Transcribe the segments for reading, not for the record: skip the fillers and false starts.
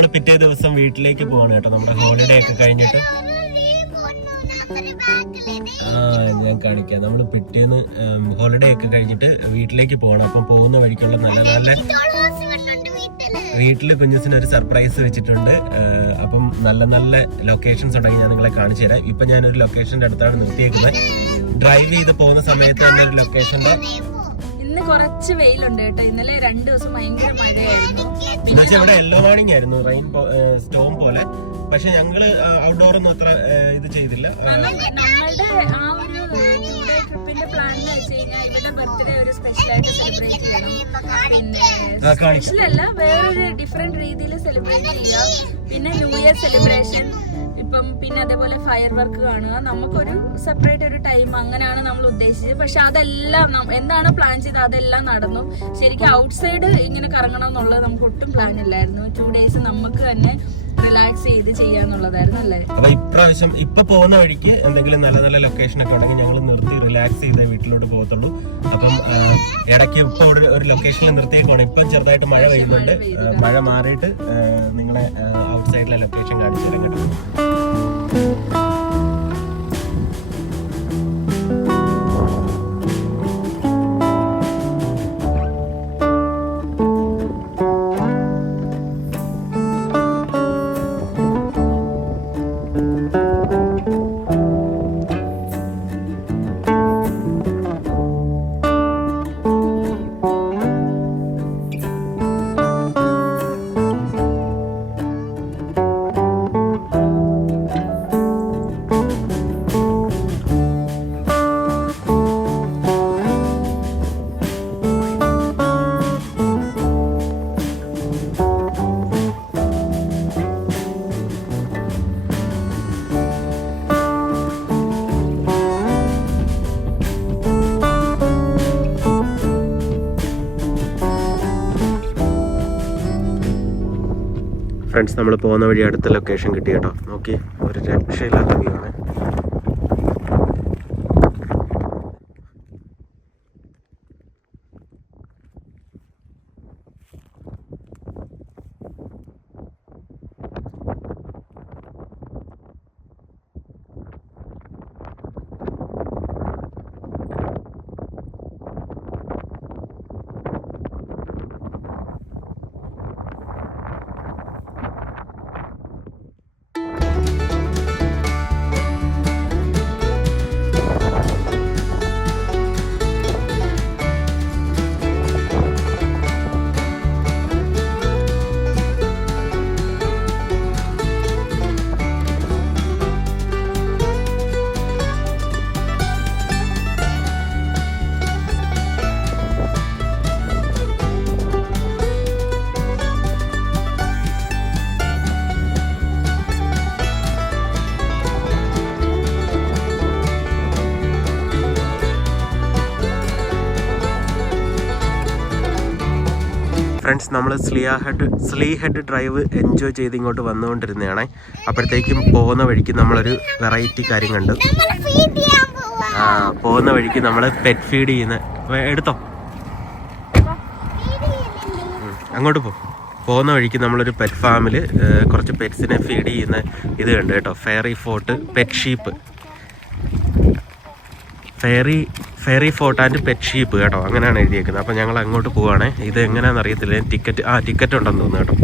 നമ്മൾ പിറ്റേ ദിവസം വീട്ടിലേക്ക് പോവാണ് കേട്ടോ. നമ്മുടെ ഹോളിഡേ ഒക്കെ കഴിഞ്ഞിട്ട് ഞാൻ കാണിക്കാം. നമ്മൾ പിറ്റേന്ന് ഹോളിഡേ ഒക്കെ കഴിഞ്ഞിട്ട് വീട്ടിലേക്ക് പോകണം. അപ്പം പോകുന്ന വഴിക്കുള്ള നല്ല നല്ല വീട്ടില് കുഞ്ഞുസിന് ഒരു സർപ്രൈസ് വെച്ചിട്ടുണ്ട്. അപ്പം നല്ല നല്ല ലൊക്കേഷൻസ് ഉണ്ടെങ്കിൽ ഞാൻ നിങ്ങളെ കാണിച്ചു തരാം. ഇപ്പൊ ഞാനൊരു ലൊക്കേഷന്റെ അടുത്താണ് നിർത്തിയേക്കുന്നത്. ഡ്രൈവ് ചെയ്ത് പോകുന്ന സമയത്ത് തന്നെ ഒരു ലൊക്കേഷന്റെ ഇന്ന് കുറച്ച് വെയിലുണ്ട് കേട്ടോ. ഇന്നലെ 2 ദിവസം ഭയങ്കര മഴയായിരുന്നു. ഇവിടെ യെല്ലോ വാർണിംഗ് ആയിരുന്നു, റെയിൻ സ്റ്റോം പോലെ. പക്ഷെ ഞങ്ങള് ഔട്ട്ഡോർ ഒന്നും അത്ര ഇത് ചെയ്തില്ല. നമ്മളുടെ ആ ഒരു ട്രിപ്പിന്റെ പ്ലാൻ എന്ന് വെച്ച് കഴിഞ്ഞാൽ ഇവിടെ ബർത്ത്ഡേ ഒരു സ്പെഷ്യലായിട്ട് സെലിബ്രേറ്റ് ചെയ്യണം. പിന്നെ സ്പെഷ്യൽ അല്ല, വേറൊരു ഡിഫറെന്റ് രീതിയിൽ സെലിബ്രേറ്റ് ചെയ്യുക. പിന്നെ ന്യൂ ഇയർ സെലിബ്രേഷൻ, ഇപ്പം പിന്നെ അതേപോലെ ഫയർ വർക്ക് കാണുക. നമുക്കൊരു സെപ്പറേറ്റ് ഒരു ടൈം അങ്ങനെയാണ് നമ്മൾ ഉദ്ദേശിച്ചത്. പക്ഷെ അതെല്ലാം എന്താണ് പ്ലാൻ ചെയ്തത് അതെല്ലാം നടന്നു. ശരിക്കും ഔട്ട്സൈഡ് ഇങ്ങനെ കറങ്ങണം എന്നുള്ളത് നമുക്ക് ഒട്ടും പ്ലാൻ ഇല്ലായിരുന്നു. 2 days നമുക്ക് തന്നെ റിലാക്സ് ചെയ്ത് ചെയ്യാന്നുള്ളതായിരുന്നു അല്ലേ. അപ്പൊ ഇപ്രാവശ്യം ഇപ്പൊ പോകുന്ന വഴിക്ക് എന്തെങ്കിലും നല്ല നല്ല ലൊക്കേഷൻ ഒക്കെ ഉണ്ടെങ്കിൽ ഞങ്ങൾ നിർത്തി റിലാക്സ് ചെയ്തേ വീട്ടിലോട്ട് പോകത്തുള്ളൂ. അപ്പം ഇടയ്ക്ക് ഇപ്പൊ ഒരു ലൊക്കേഷനിൽ നിർത്തിയേക്കാണ്. ഇപ്പം ചെറുതായിട്ട് മഴ പെയ്യുന്നുണ്ട്. മഴ മാറിയിട്ട് നിങ്ങളെ ഔട്ട് സൈഡിലെ ലൊക്കേഷൻ കാണിച്ചു തരാം കേട്ടോ. ഫ്രണ്ട്സ്, നമ്മൾ പോകുന്ന വഴി അടുത്ത ലൊക്കേഷൻ കിട്ടി കേട്ടോ. നോക്കി, ഒരു രക്ഷയില്ലാത്ത വ്യൂ ആണ്. ഫ്രണ്ട്സ്, നമ്മൾ സ്ലീ ഹെഡ് ഡ്രൈവ് എൻജോയ് ചെയ്ത് ഇങ്ങോട്ട് വന്നുകൊണ്ടിരുന്നതാണ്. അപ്പോഴത്തേക്കും പോകുന്ന വഴിക്ക് നമ്മളൊരു വെറൈറ്റി കാര്യം കണ്ടു. പോകുന്ന വഴിക്ക് നമ്മൾ പെറ്റ് ഫീഡ് ചെയ്യുന്ന എടുത്തോ, അങ്ങോട്ട് പോകുന്ന വഴിക്ക് നമ്മളൊരു പെറ്റ് ഫാമിൽ കുറച്ച് പെറ്റ്സിനെ ഫീഡ് ചെയ്യുന്ന ഇത് കണ്ടു കേട്ടോ. Fairy fort pet sheep, fairy fort and pet sheep കേട്ടോ, അങ്ങനെയാണ് എഴുതിയേക്കുന്നത്. അപ്പോൾ ഞങ്ങൾ അങ്ങോട്ട് പോവുകയാണേ. ഇത് എങ്ങനെയാണെന്ന് അറിയത്തില്ല. ടിക്കറ്റ് ഉണ്ടെന്ന് തോന്നുന്നു കേട്ടോ.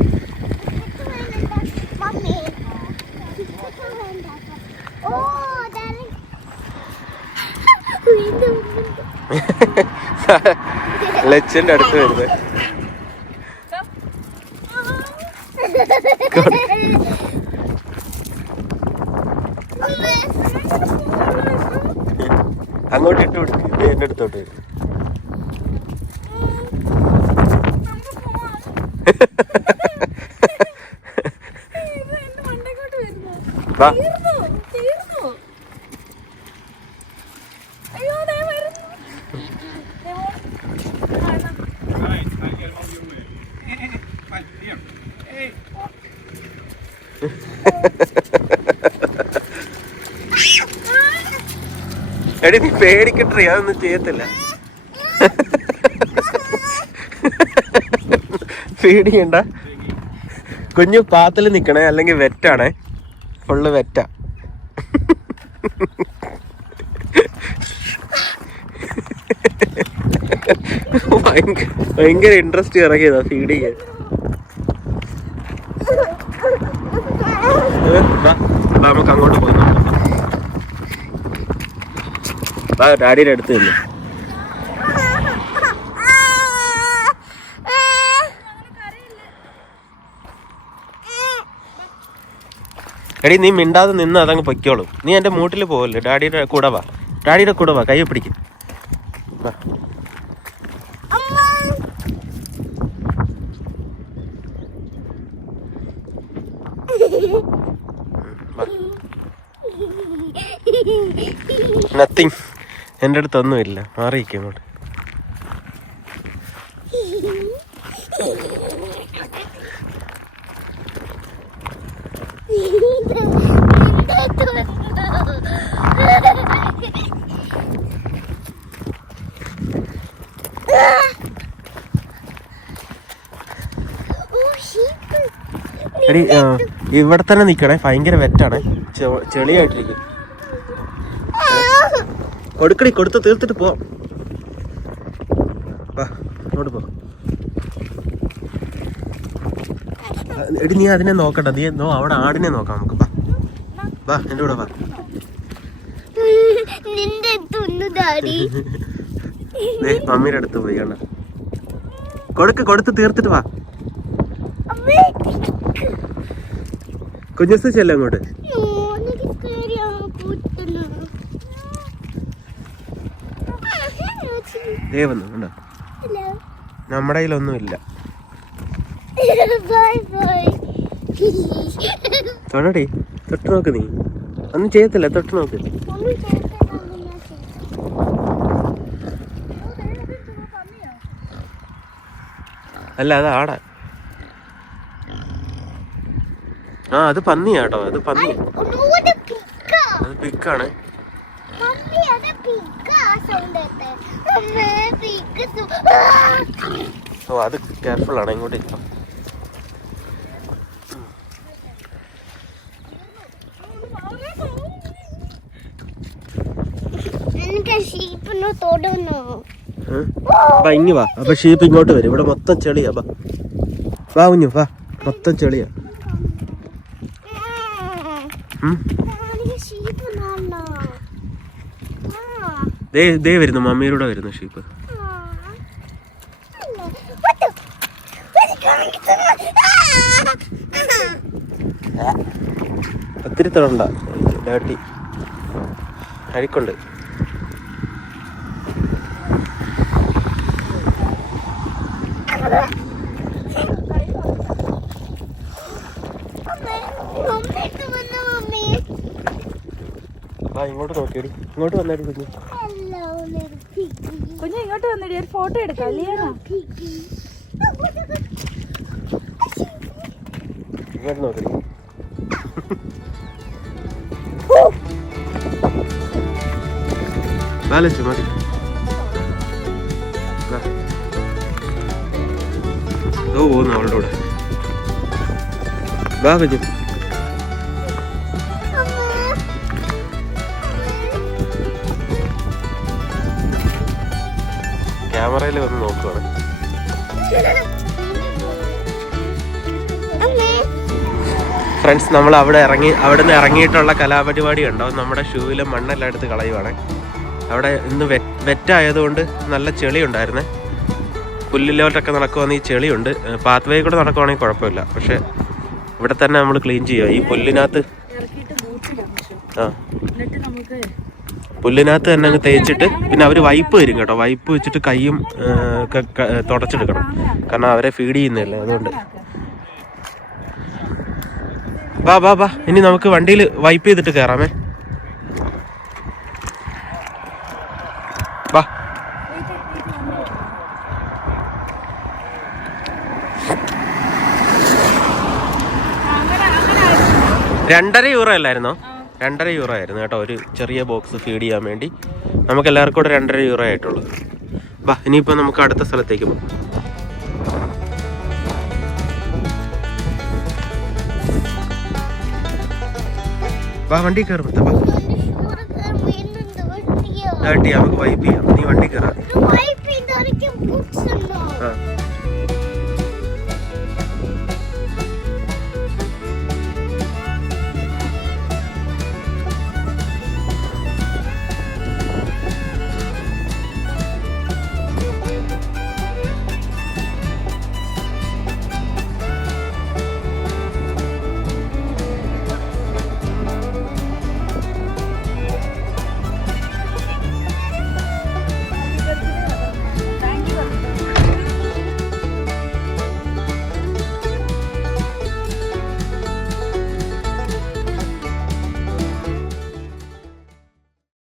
ലച്ചന്റെ അടുത്ത് വരുന്നത് അങ്ങോട്ട് ഇട്ട് കൊടുക്കും. എന്റെ അടുത്തോട്ട് വാ. എടി നീ പേടിക്കട്ടെ, അതൊന്നും ചെയ്യത്തില്ല. പേടിക്കണ്ട. കുഞ്ഞു പാത്തിൽ നിക്കണേ, അല്ലെങ്കിൽ വെറ്റാണേ, ഫുള്ള് വെറ്റ. ഭയങ്കര ഇൻട്രസ്റ്റ് ഇറങ്ങിയതാ ഫീഡ് ചെയ്യാൻ. നമുക്ക് അങ്ങോട്ട് പോകുന്നു. ഡാഡിയുടെ അടുത്ത് തന്നെ. എടി നീ മിണ്ടാതെ നിന്ന് അതങ്ങ് പൊയ്ക്കോളും. നീ എൻ്റെ മൂട്ടിൽ പോകല്ലേ, ഡാഡിയുടെ കൂടെ വാ. ഡാഡിയുടെ കൂടെ വാ, കൈ പിടിക്കും. നത്തിങ്, എൻ്റെ അടുത്തൊന്നുമില്ല, മാറിയിരിക്കും അങ്ങോട്ട്. എടി ഇവിടെ തന്നെ നിക്കണേ, ഭയങ്കര വെറ്റാണ്, ചെളിയായിട്ടിരിക്കും. കൊടുക്കടി, കൊടുത്ത് തീർത്തിട്ട് പോ. അങ്ങോട്ട് പോ. എടി നീ അതിനെ നോക്കണ്ട, നീ അവിടെ ആടിനെ നോക്കാം നമുക്ക്. വാ എൻ്റെ കൂടെ വാ. മമ്മിയുടെ അടുത്ത് പോയി കണ്ട. കൊടുത്ത് തീർത്തിട്ട് വാ. കുഞ്ഞുസ് ചെല്ല അങ്ങോട്ട്. വന്നു കണ്ടോ, നമ്മുടെ കയ്യിലൊന്നുമില്ല. തൊടടി, തൊട്ട് നോക്ക്. നീ ഒന്നും ചെയ്യത്തില്ല, തൊട്ട് നോക്ക്. അല്ല, അത് ആടാ. ആ, അത് പന്നിയാട്ടോ, അത് പന്നി. അത് പിക്കാണ്. ഓ, അത് കെയർഫുൾ ആണ്. ഇങ്ങോട്ട് ഇരിക്കാം. ഇങ്ങ് വാ. അപ്പൊ ഷീപ്പ് ഇങ്ങോട്ട് വരും. ഇവിടെ മൊത്തം ചെളിയാ. വാ കുഞ്ഞു വാ, മൊത്തം ചെളിയാ. ദേ വരുന്നു, മമ്മിയുടെ വരുന്നു ഷീപ്പ്. ഒത്തിരി തൊടണ്ട, ഡേർട്ടി അഴിക്കൊണ്ട്. ഇങ്ങോട്ട് നോക്കിയടി, ഇങ്ങോട്ട് വന്നേടി കുഞ്ഞു. കുഞ്ഞു ഇങ്ങോട്ട് വന്നേടി, ഒരു ഫോട്ടോ എടുക്കാം. ഇങ്ങോട്ട് നോക്കടി. ബാലൻസ് മതി. പോകുന്നു അവളുടെ കൂടെ. വാ കുഞ്ഞു. ക്യാമറയിൽ വന്ന് നോക്കുവാണ്. ഫ്രണ്ട്സ്, നമ്മൾ അവിടെ നിന്ന് ഇറങ്ങിയിട്ടുള്ള കലാപരിപാടി ഉണ്ടോ, നമ്മുടെ ഷൂവിലെ മണ്ണെല്ലാം എടുത്ത് കളയുവാണ്. അവിടെ ഇന്ന് വെറ്റായതുകൊണ്ട് നല്ല ചെളി ഉണ്ടായിരുന്നേ. പുല്ലിലോട്ടൊക്കെ നടക്കുവാണെങ്കിൽ ഈ ചെളിയുണ്ട്. പാത്ത് വേ കൂടെ നടക്കുവാണെങ്കിൽ കുഴപ്പമില്ല. പക്ഷെ ഇവിടെ തന്നെ നമ്മൾ ക്ലീൻ ചെയ്യുക. ഈ പുല്ലിനകത്ത് പുല്ലിനകത്ത് തന്നെ അങ്ങ് തേച്ചിട്ട്, പിന്നെ അവർ വൈപ്പ് തരും കേട്ടോ. വൈപ്പ് വെച്ചിട്ട് കൈയും തുടച്ചെടുക്കണം, കാരണം അവരെ ഫീഡ് ചെയ്യുന്നില്ല. അതുകൊണ്ട് വാ. ഇനി നമുക്ക് വണ്ടിയിൽ വൈപ്പ് ചെയ്തിട്ട് കയറാമേ. വാ. €2.5 അല്ലായിരുന്നോ? €2.5 ആയിരുന്നു കേട്ടോ, ഒരു ചെറിയ ബോക്സ് ഫീഡ് ചെയ്യാൻ വേണ്ടി. നമുക്ക് എല്ലാവർക്കും കൂടെ €2.5 ആയിട്ടുള്ളൂ. വാ, ഇനിയിപ്പോൾ നമുക്ക് അടുത്ത സ്ഥലത്തേക്ക് പോകും. വാ വണ്ടി കയറും നമുക്ക് വൈബ് ചെയ്യാം. നീ വണ്ടി കയറാം.